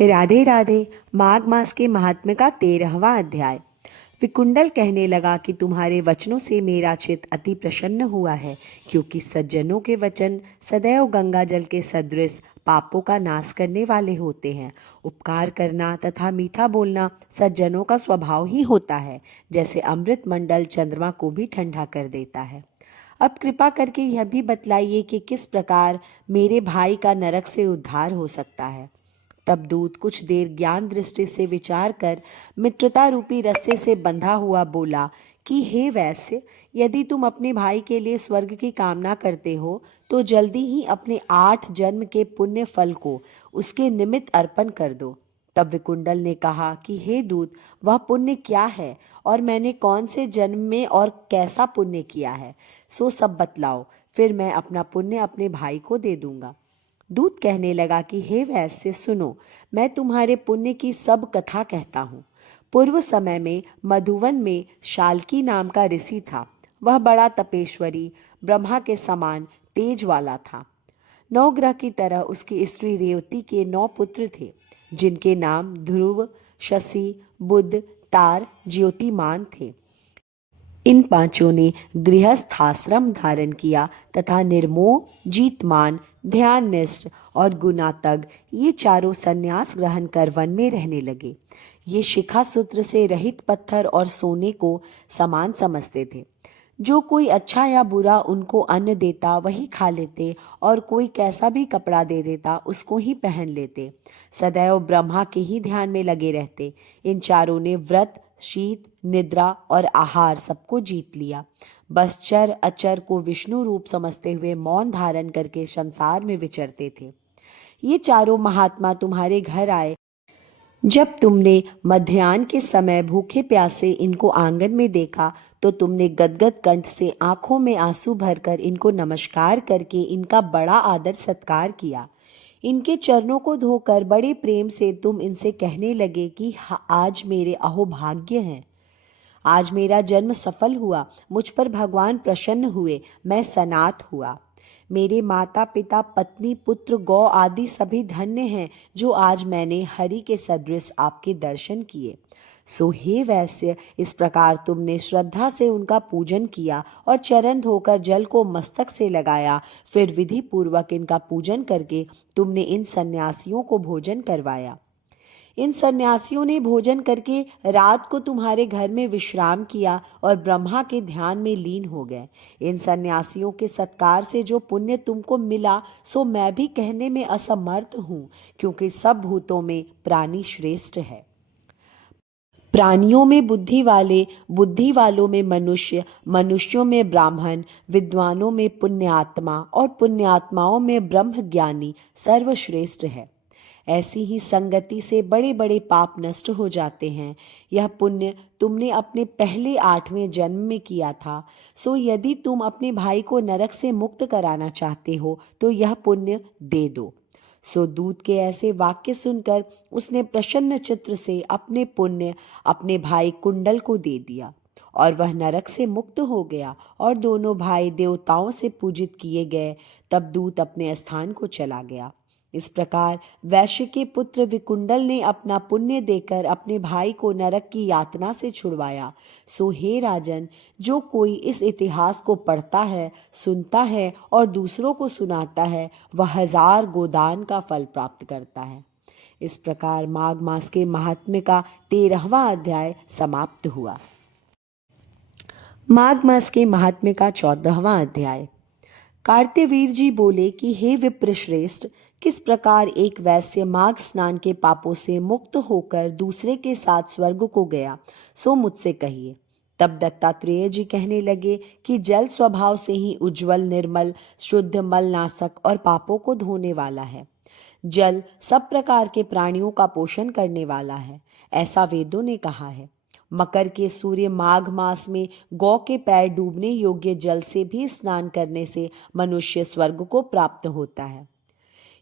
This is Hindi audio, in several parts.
राधे राधे। माघ मास के महात्म्य का 13वां अध्याय। विकुंडल कहने लगा कि तुम्हारे वचनों से मेरा चित्त अति प्रसन्न हुआ है, क्योंकि सज्जनों के वचन सदैव गंगा जल के सदृश पापों का नाश करने वाले होते हैं। उपकार करना तथा मीठा बोलना सज्जनों का स्वभाव ही होता है, जैसे अमृत मंडल चंद्रमा को भी ठंडा कर देता है। अब कृपा करके यह भी बतलाइए कि किस प्रकार मेरे भाई का नरक से उद्धार हो सकता है। तब दूत कुछ देर ज्ञान दृष्टि से विचार कर मित्रता रूपी रस्से से बंधा हुआ बोला कि हे वैश्य, यदि तुम अपने भाई के लिए स्वर्ग की कामना करते हो तो जल्दी ही अपने 8 जन्म के पुण्य फल को उसके निमित्त अर्पण कर दो। तब विकुंडल ने कहा कि हे दूत, वह पुण्य क्या है और मैंने कौन से जन्म में और कैसा पुण्य किया है, सो सब बतलाओ, फिर मैं अपना पुण्य अपने भाई को दे दूंगा। दूत कहने लगा कि हे वैश्य, सुनो, मैं तुम्हारे पुण्य की सब कथा कहता हूँ। पूर्व समय में मधुवन में शाल्की नाम का ऋषि था। वह बड़ा तपेश्वरी, ब्रह्मा के समान तेज वाला था। 9 ग्रह की तरह उसकी स्त्री रेवती के 9 पुत्र थे, जिनके नाम ध्रुव, शशि, बुध, तार, ज्योतिमान थे। इन पांचों ने गृहस्थाश्रम धारण किया तथा निर्मोह, जीतमान, ध्याननिष्ठ और गुणातग ये चारों संन्यास ग्रहण कर वन में रहने लगे। ये शिखा सूत्र से रहित पत्थर और सोने को समान समझते थे। जो कोई अच्छा या बुरा उनको अन्न देता वही खा लेते, और कोई कैसा भी कपड़ा दे देता उसको ही पहन लेते। सदैव ब्रह्मा के ही ध्यान में लगे रहते। इन चारों ने व्रत, शीत, निद्रा और आहार सबको जीत लिया। बस चर अचर को विष्णु रूप समझते हुए मौन धारण करके संसार में विचरते थे। ये चारों महात्मा तुम्हारे घर आए। जब तुमने मध्याह्न के समय भूखे प्यासे इनको आंगन में देखा तो तुमने गदगद कंठ से आंखों में आंसू भरकर इनको नमस्कार करके इनका बड़ा आदर सत्कार किया। इनके चरणों को धोकर बड़े प्रेम से तुम इनसे कहने लगे कि आज मेरे अहोभाग्य हैं। आज मेरा जन्म सफल हुआ, मुझ पर भगवान प्रसन्न हुए, मैं सनाथ हुआ। मेरे माता पिता पत्नी पुत्र गौ आदि सभी धन्य हैं, जो आज मैंने हरि के सदृश आपके दर्शन किए। सो हे वैश्य, इस प्रकार तुमने श्रद्धा से उनका पूजन किया और चरण धोकर जल को मस्तक से लगाया। फिर विधि पूर्वक इनका पूजन करके तुमने इन सन्यासियों को भोजन करवाया। इन सन्यासियों ने भोजन करके रात को तुम्हारे घर में विश्राम किया और ब्रह्मा के ध्यान में लीन हो गए। इन सन्यासियों के सत्कार से जो पुण्य तुमको मिला सो मैं भी कहने में असमर्थ हूँ, क्योंकि सब भूतों में प्राणी श्रेष्ठ है। प्राणियों में बुद्धि वाले, बुद्धि वालों में मनुष्य, मनुष्यों में ब्राह्मण, विद्वानों में पुण्यात्मा और पुण्यात्माओं में ब्रह्म ज्ञानी सर्वश्रेष्ठ है। ऐसी ही संगति से बड़े बड़े पाप नष्ट हो जाते हैं। यह पुण्य तुमने अपने पहले 8वें जन्म में किया था। सो यदि तुम अपने भाई को नरक से मुक्त कराना चाहते हो तो यह पुण्य दे दो। सो दूत के ऐसे वाक्य सुनकर उसने प्रसन्न चित्र से अपने पुण्य अपने भाई कुंडल को दे दिया, और वह नरक से मुक्त हो गया और दोनों भाई देवताओं से पूजित किए गए। तब दूत अपने स्थान को चला गया। इस प्रकार वैश्य के पुत्र विकुंडल ने अपना पुण्य देकर अपने भाई को नरक की यातना से छुड़वाया। सो हे राजन, जो कोई इस इतिहास को पढ़ता है, सुनता है और दूसरों को सुनाता है, वह 1000 गोदान का फल प्राप्त करता है। इस प्रकार माघ मास के महात्म्य का 13वां अध्याय समाप्त हुआ। माघ मास के महात्म्य का 14वां अध्याय। कार्त्यवीर जी बोले कि हे विप्रश्रेष्ठ, किस प्रकार एक वैश्य माघ स्नान के पापों से मुक्त होकर दूसरे के साथ स्वर्ग को गया, सो मुझसे कहिए। तब दत्तात्रेय जी कहने लगे कि जल स्वभाव से ही उज्जवल, निर्मल, शुद्ध, मलनाशक और पापों को धोने वाला है। जल सब प्रकार के प्राणियों का पोषण करने वाला है, ऐसा वेदों ने कहा है। मकर के सूर्य माघ मास में गौ के पैर डूबने योग्य जल से भी स्नान करने से मनुष्य स्वर्ग को प्राप्त होता है।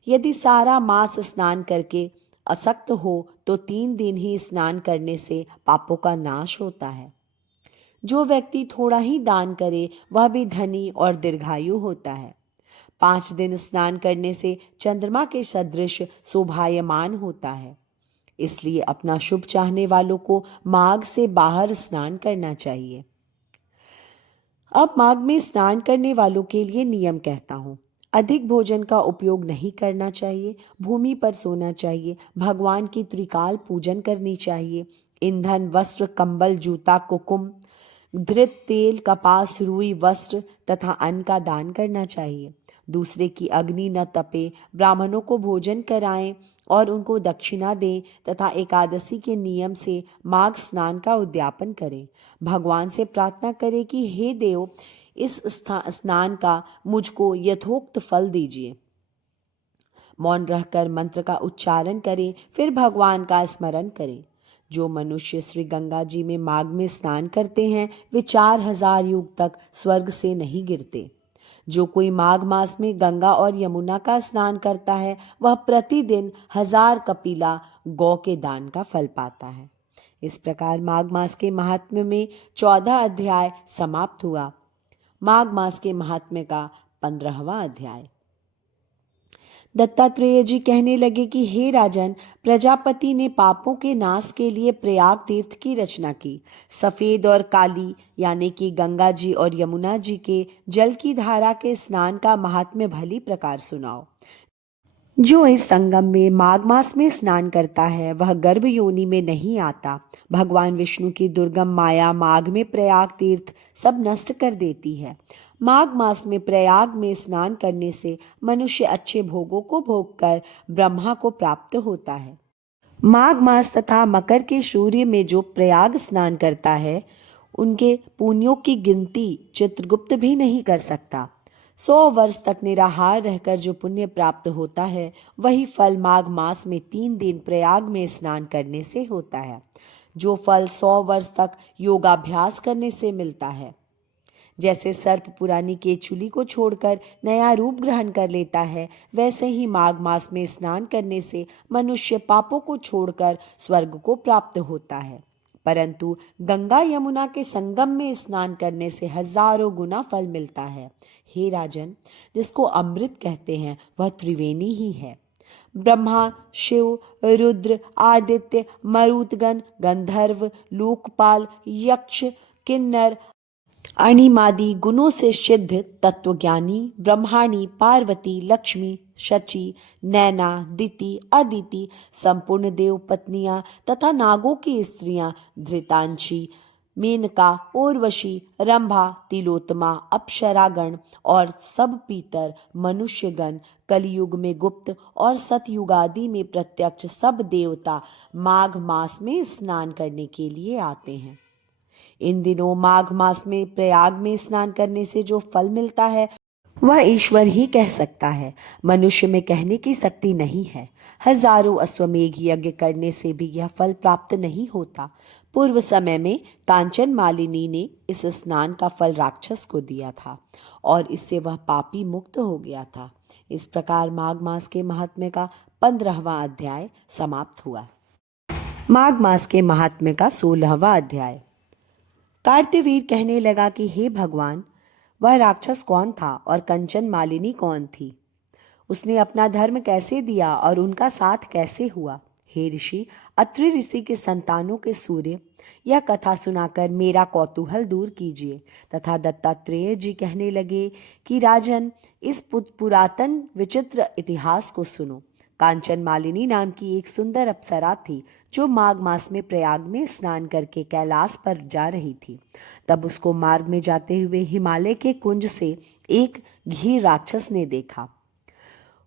यदि सारा मास स्नान करके अशक्त हो तो 3 दिन ही स्नान करने से पापों का नाश होता है। जो व्यक्ति थोड़ा ही दान करे वह भी धनी और दीर्घायु होता है। 5 दिन स्नान करने से चंद्रमा के सदृश शोभायमान होता है। इसलिए अपना शुभ चाहने वालों को माघ से बाहर स्नान करना चाहिए। अब माघ में स्नान करने वालों के लिए नियम कहता हूँ। अधिक भोजन का उपयोग नहीं करना चाहिए, भूमि पर सोना चाहिए, भगवान की त्रिकाल पूजन करनी चाहिए, ईंधन, वस्त्र, कंबल, जूता, कुकुम, धृत, तेल, कपास, रुई, वस्त्र तथा अन्न का दान करना चाहिए। दूसरे की अग्नि न तपे, ब्राह्मणों को भोजन कराएं और उनको दक्षिणा दें तथा एकादशी के नियम से माघ स्नान का उद्यापन करें। भगवान से प्रार्थना करें कि हे देव, इस स्नान का मुझको यथोक्त फल दीजिए। मौन रहकर मंत्र का उच्चारण करें, फिर भगवान का स्मरण करें। जो मनुष्य श्री गंगा जी में माघ में स्नान करते हैं वे 4000 युग तक स्वर्ग से नहीं गिरते। जो कोई माघ मास में गंगा और यमुना का स्नान करता है वह प्रतिदिन 1000 कपिला गौ के दान का फल पाता है। इस प्रकार माघ मास के महात्म्य में 14 अध्याय समाप्त हुआ। माघ मास के महात्म्य का 15वां अध्याय। दत्तात्रेय जी कहने लगे कि हे राजन, प्रजापति ने पापों के नाश के लिए प्रयाग तीर्थ की रचना की। सफेद और काली यानी कि गंगा जी और यमुना जी के जल की धारा के स्नान का महात्म्य भली प्रकार सुनाओ। जो इस संगम में माघ मास में स्नान करता है वह गर्भ योनि में नहीं आता। भगवान विष्णु की दुर्गम माया माघ में प्रयाग तीर्थ सब नष्ट कर देती है। माघ मास में प्रयाग में स्नान करने से मनुष्य अच्छे भोगों को भोगकर ब्रह्मा को प्राप्त होता है। माघ मास तथा मकर के सूर्य में जो प्रयाग स्नान करता है उनके पुण्यों की गिनती चित्रगुप्त भी नहीं कर सकता। 100 वर्ष तक निराहार रहकर जो पुण्य प्राप्त होता है वही फल माघ मास में 3 दिन प्रयाग में स्नान करने से होता है। जो फल 100 वर्ष तक योगाभ्यास करने से मिलता है। जैसे सर्प पुरानी केचुली को छोड़कर नया रूप ग्रहण कर लेता है, वैसे ही माघ मास में स्नान करने से मनुष्य पापों को छोड़कर स्वर्ग को प्राप्त होता है। परंतु गंगा यमुना के संगम में स्नान करने से हजारों गुना फल मिलता है। हे राजन, जिसको अमृत कहते हैं वह त्रिवेणी ही है। ब्रह्मा, शिव, रुद्र, आदित्य, मरुतगण, गंधर्व, लोकपाल, यक्ष, किन्नर, अणिमादि गुणों से सिद्ध तत्वज्ञानी ब्रह्माणी, पार्वती, लक्ष्मी, शची, नैना, दिति, अदिति, संपूर्ण देव पत्नियां तथा नागों की स्त्रियां धृतांशी, मेनका, उर्वशी, रंभा, तिलोत्तमा, अप्सरागण और सब पीतर मनुष्यगण, कलयुग में गुप्त और सतयुगादि में प्रत्यक्ष सब देवता माघ मास में स्नान करने के लिए आते हैं। इन दिनों माघ मास में प्रयाग में स्नान करने से जो फल मिलता है वह ईश्वर ही कह सकता है। मनुष्य में कहने की शक्ति नहीं है। हजारों अश्वमेघ यज्ञ करने से भी यह फल प्राप्त नहीं होता। पूर्व समय में कांचन मालिनी ने इस स्नान का फल राक्षस को दिया था और इससे वह पापी मुक्त हो गया था। इस प्रकार माघ मास के महात्म्य का 15वां अध्याय समाप्त हुआ। माघ मास के महात्म्य का 16वां अध्याय। कार्तवीर कहने लगा कि हे भगवान, वह राक्षस कौन था और कंचन मालिनी कौन थी? उसने अपना धर्म कैसे दिया और उनका साथ कैसे हुआ? हे ऋषि, अत्रि ऋषि के संतानों के सूर्य, यह कथा सुनाकर मेरा कौतूहल दूर कीजिए। तथा दत्तात्रेय जी कहने लगे कि राजन, इस पुरातन विचित्र इतिहास को सुनो। कांचन मालिनी नाम की एक सुंदर अप्सरा थी जो माघ मास में प्रयाग में स्नान करके कैलाश पर जा रही थी। तब उसको मार्ग में जाते हुए हिमालय के कुंज से एक घीर राक्षस ने देखा।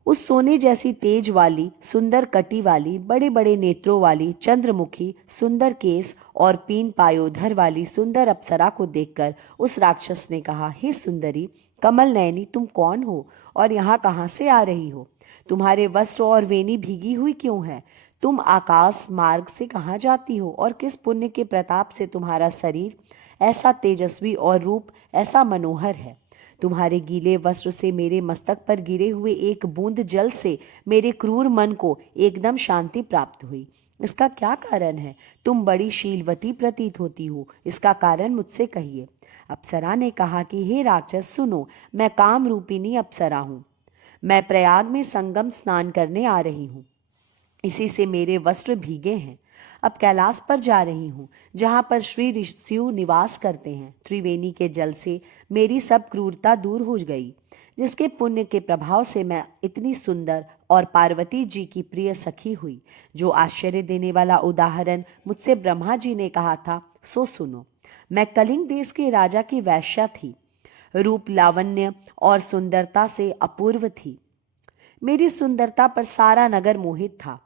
उस सोने जैसी तेज वाली, सुंदर कटी वाली, बड़े बड़े नेत्रों वाली, चंद्रमुखी, सुंदर केस और पीन पायोधर वाली सुंदर अप्सरा को देखकर उस राक्षस ने कहा, हे सुंदरी, कमल नयनी, तुम कौन हो और यहाँ कहाँ से आ रही हो? तुम्हारे वस्त्र और वेणी भीगी हुई क्यों है? तुम आकाश मार्ग से कहाँ जाती हो और किस पुण्य के प्रताप से तुम्हारा शरीर ऐसा तेजस्वी और रूप ऐसा मनोहर है? तुम्हारे गीले वस्त्र से मेरे मस्तक पर गिरे हुए एक बूंद जल से मेरे क्रूर मन को एकदम शांति प्राप्त हुई। इसका क्या कारण है? तुम बड़ी शीलवती प्रतीत होती हो, इसका कारण मुझसे कहिए। अप्सरा ने कहा कि हे राक्षस, सुनो, मैं काम रूपिणी अप्सरा हूँ। मैं प्रयाग में संगम स्नान करने आ रही हूँ। इसी से मेरे वस्त्र भीगे हैं। अब कैलाश पर जा रही हूँ, जहाँ पर श्री ऋषियु निवास करते हैं। त्रिवेणी के जल से मेरी सब क्रूरता दूर हो गई, जिसके पुण्य के प्रभाव से मैं इतनी सुंदर और पार्वती जी की प्रिय सखी हुई। जो आश्चर्य देने वाला उदाहरण मुझसे ब्रह्मा जी ने कहा था, सो सुनो। मैं कलिंग देश के राजा की वैश्या थी। रूप, लावण्य और सुंदरता से अपूर्व थी। मेरी सुंदरता पर सारा नगर मोहित था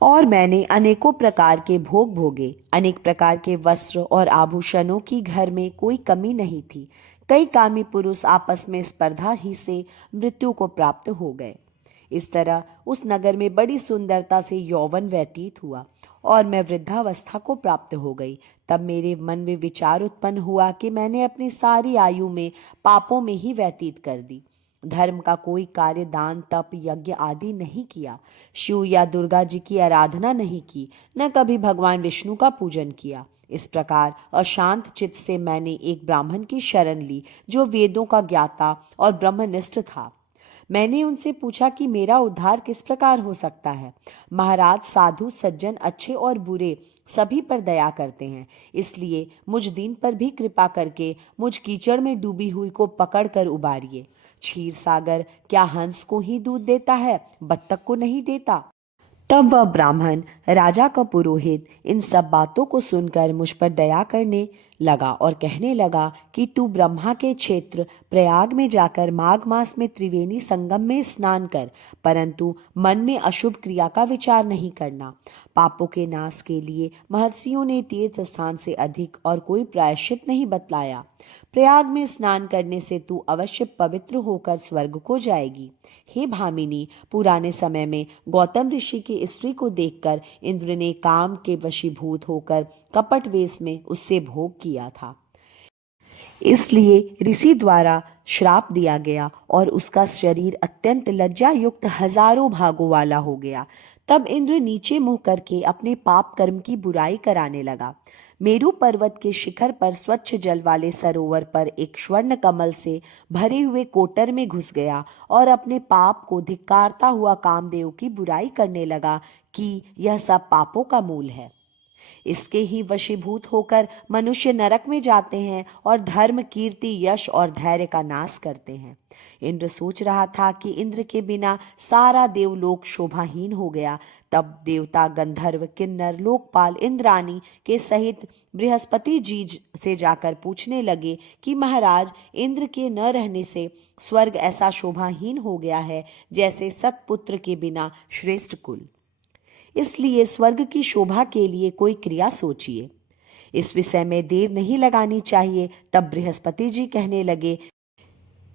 और मैंने अनेकों प्रकार के भोग भोगे। अनेक प्रकार के वस्त्र और आभूषणों की घर में कोई कमी नहीं थी। कई कामी पुरुष आपस में स्पर्धा ही से मृत्यु को प्राप्त हो गए। इस तरह उस नगर में बड़ी सुंदरता से यौवन व्यतीत हुआ और मैं वृद्धावस्था को प्राप्त हो गई। तब मेरे मन में विचार उत्पन्न हुआ कि मैंने अपनी सारी आयु में पापों में ही व्यतीत कर दी। धर्म का कोई कार्य, दान, तप, यज्ञ आदि नहीं किया। शिव या दुर्गा जी की आराधना नहीं की, न कभी भगवान विष्णु का पूजन किया। इस प्रकार अशांत चित्त से मैंने एक ब्राह्मण की शरण ली, जो वेदों का ज्ञाता और ब्रह्मनिष्ठ था। मैंने उनसे पूछा कि मेरा उद्धार किस प्रकार हो सकता है। महाराज, साधु सज्जन, अच्छे और बुरे सभी पर दया करते हैं, इसलिए मुझ दीन पर भी कृपा करके मुझ कीचड़ में डूबी हुई को पकड़कर उबारिए। क्षीर सागर क्या हंस को ही दूध देता है, बत्तख को नहीं देता? तब वह ब्राह्मण, राजा का पुरोहित, इन सब बातों को सुनकर मुझ पर दया करने लगा और कहने लगा कि तू ब्रह्मा के क्षेत्र प्रयाग में जाकर माघ मास में त्रिवेणी संगम में स्नान कर, परंतु मन में अशुभ क्रिया का विचार नहीं करना। पापों के नाश के लिए महर्षियों ने तीर्थ स्थान से अधिक और कोई प्रायश्चित नहीं बतलाया। प्रयाग में स्नान करने से तू अवश्य पवित्र होकर स्वर्ग को जाएगी। हे भामिनी, पुराने समय में गौतम ऋषि की स्त्री को देखकर इंद्र ने काम के वशीभूत होकर कपट वेश में उससे भोग किया था। इसलिए ऋषि द्वारा श्राप दिया गया और उसका शरीर अत्यंत लज्जा युक्त हजारों भागों वाला हो गया। तब इंद्र नीचे मुंह करके अपने पाप कर्म की बुराई कराने लगा। मेरू पर्वत के शिखर पर स्वच्छ जल वाले सरोवर पर एक स्वर्ण कमल से भरे हुए कोटर में घुस गया और अपने पाप को धिक्कारता हुआ कामदेव की बुराई करने लगा कि यह सब पापों का मूल है। इसके ही वशीभूत होकर मनुष्य नरक में जाते हैं और धर्म, कीर्ति, यश और धैर्य का नाश करते हैं। इंद्र सोच रहा था कि इंद्र के बिना सारा देवलोक शोभाहीन हो गया। तब देवता, गंधर्व, किन्नर, लोकपाल, इंद्राणी के सहित बृहस्पति जी से जाकर पूछने लगे कि महाराज, इंद्र के न रहने से स्वर्ग ऐसा शोभाहीन हो गया है जैसे सतपुत्र के बिना श्रेष्ठ कुल। इसलिए स्वर्ग की शोभा के लिए कोई क्रिया सोचिए। इस विषय में देर नहीं लगानी चाहिए। तब बृहस्पति जी कहने लगे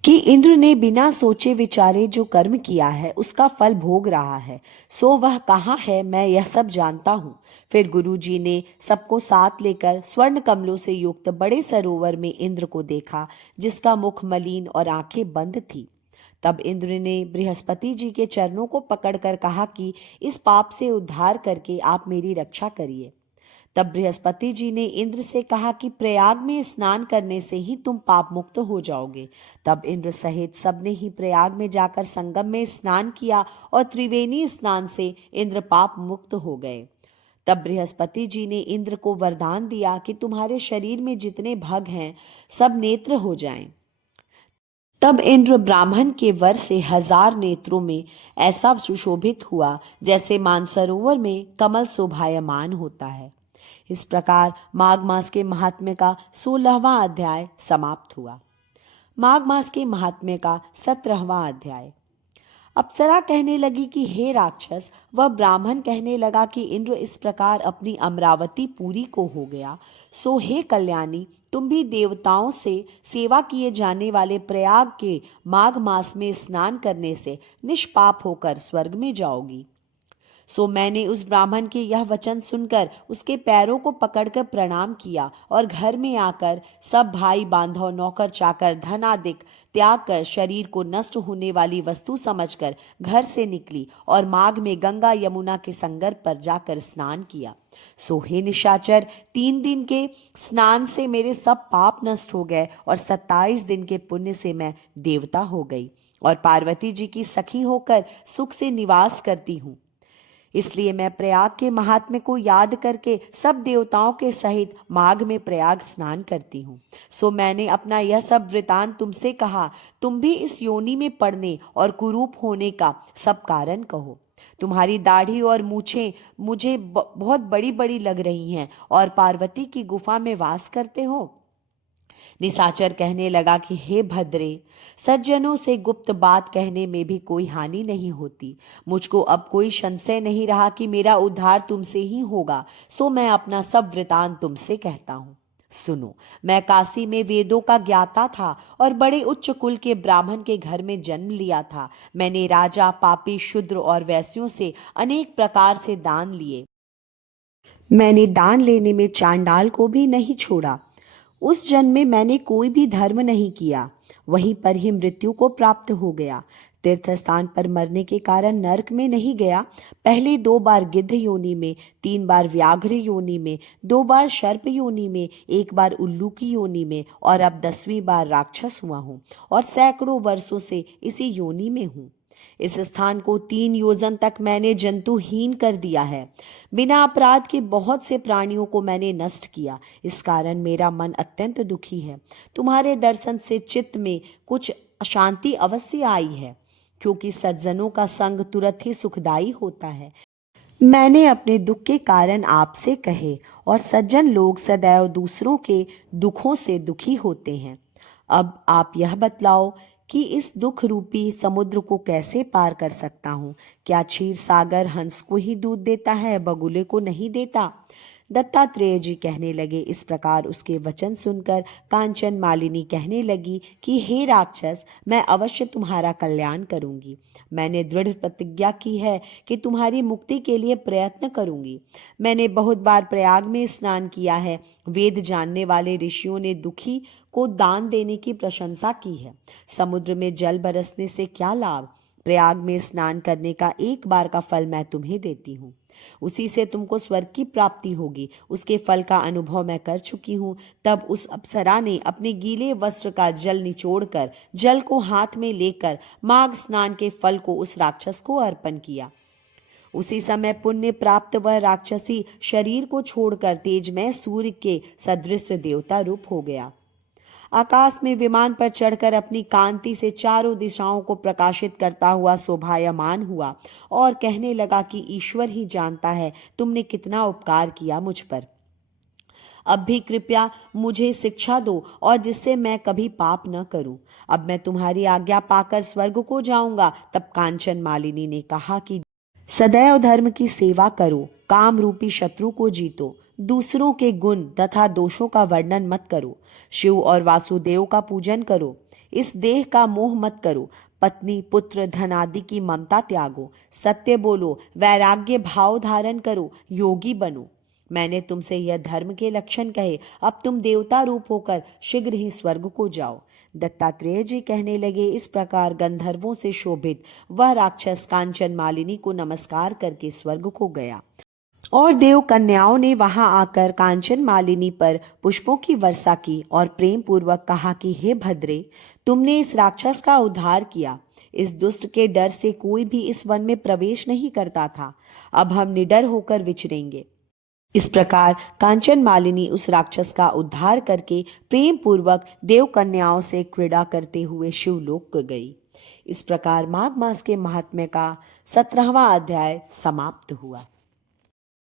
कि इंद्र ने बिना सोचे विचारे जो कर्म किया है उसका फल भोग रहा है, सो वह कहाँ है, मैं यह सब जानता हूँ। फिर गुरु जी ने सबको साथ लेकर स्वर्ण कमलों से युक्त बड़े सरोवर में इंद्र को देखा, जिसका मुख मलिन और आंखें बंद थी। तब इंद्र ने बृहस्पति जी के चरणों को पकड़कर कहा कि इस पाप से उद्धार करके आप मेरी रक्षा करिए। तब बृहस्पति जी ने इंद्र से कहा कि प्रयाग में स्नान करने से ही तुम पाप मुक्त हो जाओगे। तब इंद्र सहित सबने ही प्रयाग में जाकर संगम में स्नान किया और त्रिवेणी स्नान से इंद्र पाप मुक्त हो गए। तब बृहस्पति जी ने इंद्र को वरदान दिया कि तुम्हारे शरीर में जितने भग हैं सब नेत्र हो जाएं। तब इंद्र ब्राह्मण के वर से 1000 नेत्रों में ऐसा सुशोभित हुआ जैसे मानसरोवर में कमल शोभायमान होता है। इस प्रकार माघ मास के महात्म्य का 16वां अध्याय समाप्त हुआ। माघ मास के महात्म्य का 17वां अध्याय। अप्सरा कहने लगी कि हे राक्षस, वह ब्राह्मण कहने लगा कि इंद्र इस प्रकार अपनी अमरावती पूरी को हो गया, सो हे कल्याणी, तुम भी देवताओं से सेवा किए जाने वाले प्रयाग के माघ मास में स्नान करने से निष्पाप होकर स्वर्ग में जाओगी। सो मैंने उस ब्राह्मण के यह वचन सुनकर उसके पैरों को पकड़कर प्रणाम किया और घर में आकर सब भाई बांधव, नौकर चाकर, धन आदि त्याग कर शरीर को नष्ट होने वाली वस्तु समझकर घर से निकली और माघ में गंगा यमुना के संगम पर जाकर स्नान किया। सो हे निशाचर, 3 दिन के स्नान से मेरे सब पाप नष्ट हो गए और 27 दिन के पुण्य से मैं देवता हो गई और पार्वती जी की सखी होकर सुख से निवास करती हूँ। इसलिए मैं प्रयाग के महात्म्य को याद करके सब देवताओं के सहित माघ में प्रयाग स्नान करती हूँ। सो मैंने अपना यह सब वृतांत तुमसे कहा। तुम भी इस योनि में पड़ने और कुरूप होने का सब कारण कहो। तुम्हारी दाढ़ी और मूछें मुझे बहुत बड़ी बड़ी लग रही हैं और पार्वती की गुफा में वास करते हो। निशाचर कहने लगा कि हे भद्रे, सज्जनों से गुप्त बात कहने में भी कोई हानि नहीं होती। मुझको अब कोई संशय नहीं रहा कि मेरा उद्धार तुमसे ही होगा। सो मैं अपना सब वृतांत तुमसे कहता हूँ। सुनो, मैं काशी में वेदों का ज्ञाता था और बड़े उच्च कुल के ब्राह्मण के घर में जन्म लिया था। मैंने राजा, पापी, शूद्र और वैश्यों से अनेक प्रकार से दान लिए। मैंने दान लेने में चांडाल को भी नहीं छोड़ा। उस जन्म में मैंने कोई भी धर्म नहीं किया, वहीं पर ही मृत्यु को प्राप्त हो गया। तीर्थ स्थान पर मरने के कारण नरक में नहीं गया। पहले 2 बार गिद्ध योनि में, 3 बार व्याघ्र योनि में, 2 बार सर्प योनि में, 1 बार उल्लू की योनि में और अब 10वीं बार राक्षस हुआ हूँ और सैकड़ों वर्षों से इसी योनि में हूँ। इस स्थान को 3 योजन तक मैंने जंतुहीन कर दिया है। बिना अपराध के बहुत से प्राणियों को मैंने नष्ट किया। इस कारण मेरा मन अत्यंत दुखी है। तुम्हारे दर्शन से चित्त में कुछ अशांति अवश्य आई है, क्योंकि सज्जनों का संग तुरंत ही सुखदायी होता है। मैंने अपने दुख के कारण आपसे कहे, और सज्जन लोग सदैव दूसरों के दुखों से दुखी होते हैं। अब आप यह बतलाओ कि इस दुख रूपी समुद्र को कैसे पार कर सकता हूँ। क्या क्षीर सागर हंस को ही दूध देता है, बगुले को नहीं देता? दत्तात्रेय जी कहने लगे। इस प्रकार उसके वचन सुनकर कांचन मालिनी कहने लगी कि हे राक्षस, मैं अवश्य तुम्हारा कल्याण करूंगी। मैंने दृढ़ प्रतिज्ञा की है कि तुम्हारी मुक्ति के लिए प्रयत्न करूंगी। मैंने बहुत बार प्रयाग में स्नान किया है। वेद जानने वाले ऋषियों ने दुखी को दान देने की प्रशंसा की है। समुद्र में जल बरसने से क्या लाभ? प्रयाग में स्नान करने का 1 बार का फल मैं तुम्हें देती हूँ। उसी से तुमको स्वर्ग की प्राप्ति होगी। उसके फल का अनुभव मैं कर चुकी हूँ। तब उस अप्सरा ने अपने गीले वस्त्र का जल निचोड़कर जल को हाथ में लेकर माघ स्नान के फल को उस राक्षस को अर्पण किया। उसी समय पुण्य प्राप्त वह राक्षसी शरीर को छोड़कर तेजमय सूर्य के सदृश देवता रूप हो गया। आकाश में विमान पर चढ़कर अपनी कांति से चारों दिशाओं को प्रकाशित करता हुआ शोभायमान हुआ और कहने लगा कि ईश्वर ही जानता है तुमने कितना उपकार किया मुझ पर। अब भी कृपया मुझे शिक्षा दो, और जिससे मैं कभी पाप न करूं। अब मैं तुम्हारी आज्ञा पाकर स्वर्ग को जाऊंगा। तब कांचन मालिनी ने कहा कि सदैव धर्म की सेवा करो, काम रूपी शत्रु को जीतो, दूसरों के गुण तथा दोषों का वर्णन मत करो, शिव और वासुदेव का पूजन करो, इस देह का मोह मत करो, पत्नी, पुत्र, धन आदि की ममता त्यागो, सत्य बोलो, वैराग्य भाव धारण करो, योगी बनो। मैंने तुमसे यह धर्म के लक्षण कहे। अब तुम देवता रूप होकर शीघ्र ही स्वर्ग को जाओ। दत्तात्रेय जी कहने लगे। इस प्रकार गंधर्वों से शोभित वह राक्षस कांचन मालिनी को नमस्कार करके स्वर्ग को गया, और देव कन्याओं ने वहां आकर कांचन मालिनी पर पुष्पों की वर्षा की और प्रेम पूर्वक कहा कि हे भद्रे, तुमने इस राक्षस का उद्धार किया। इस दुष्ट के डर से कोई भी इस वन में प्रवेश नहीं करता था। अब हम निडर होकर विचरेंगे। इस प्रकार कांचन मालिनी उस राक्षस का उद्धार करके प्रेम पूर्वक देव कन्याओं से क्रीड़ा करते हुए शिवलोक को गई। इस प्रकार माघ मास के महात्म्य का 17वां अध्याय समाप्त हुआ।